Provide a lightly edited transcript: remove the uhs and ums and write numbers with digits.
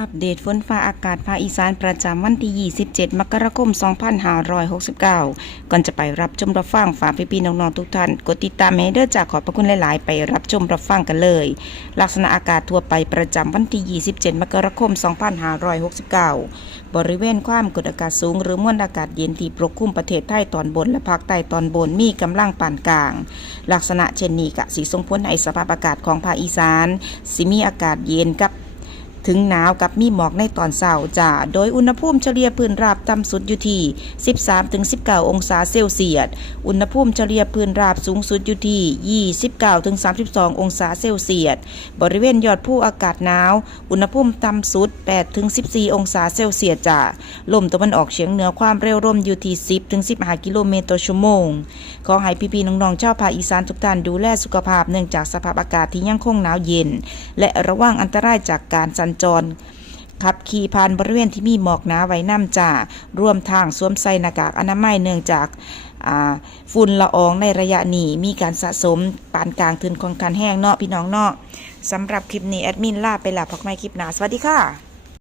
อัปเดตฝนฟ้าอากาศภาคอีสานประจำวันที่ 27 มกราคม 2569 ก่อนจะไปรับชมรับฟังฝากพี่ๆน้องๆทุกท่านกดติดตามให้เด้อจากขอบพระคุณหลายๆไปรับชมรับฟังกันเลย ลักษณะอากาศทั่วไปประจำวันที่ 27 มกราคม 2569 บริเวณความกดอากาศสูงหรือมวลอากาศเย็นที่ปกคลุมประเทศไทยตอนบนและภาคใต้ตอนบนมีกำลังปานกลางลักษณะเช่นนี้กะสิส่งผลให้สภาพอากาศของภาคอีสานสิมีอากาศเย็นกับถึงหนาวกับมีหมอกในตอนเช้าจ้าโดยอุณหภูมิเฉลี่ยพื้นราบต่ำสุดอยู่ที่ 13-19 องศาเซลเซียสอุณหภูมิเฉลี่ยพื้นราบสูงสุดอยู่ที่ 29-32 องศาเซลเซียสบริเวณยอดภูอากาศหนาวอุณหภูมิต่ำสุด 8-14 องศาเซลเซียสจ้าลมตะวันออกเฉียงเหนือความเร็วลมอยู่ที่ 10-15 กิโลเมตรต่อชั่วโมงขอให้พี่ๆน้องๆชาวภาคอีสานทุกท่านดูแลสุขภาพเนื่องจากสภาพอากาศที่ยังคงหนาวเย็นและระวังอันตรายจากการสัญจรขับขี่ผ่านบริเวณที่มีหมอกหนาไว้น้ำจ่ารวมทางสวมใส่หน้ากากอนามัยเนื่องจากฝุ่นละอองในระยะนี้มีการสะสมปานกลางถึงค่อนข้างแห้งเนาะพี่น้องเนาะสำหรับคลิปนี้แอดมินลาไปแล้วพบกันใหม่คลิปหน้าสวัสดีค่ะ